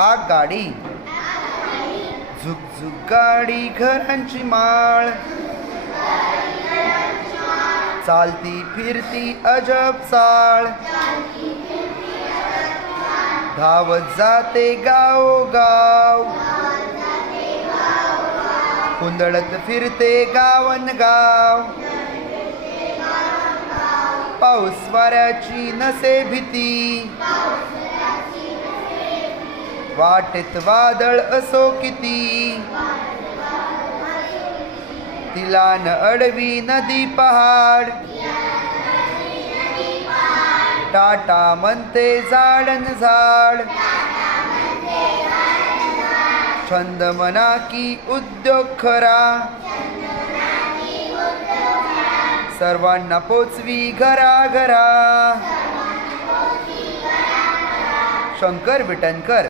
आगगाडी झुकझुक गाडी घरांची माळ, चालती फिरती अजब चाळ, धावत जाते गावोगाव, हुंदडत फिरते गावनगाव, पाऊस वाऱ्याची नसे भीती, वाटेत वादळ असो किती, तिला न अडवी नदी पहाड, टाटा म्हणते झाडन झाड, छंद मना की उद्योग खरा, सर्वांना पोचवी घरा घरा. शंकर विटणकर.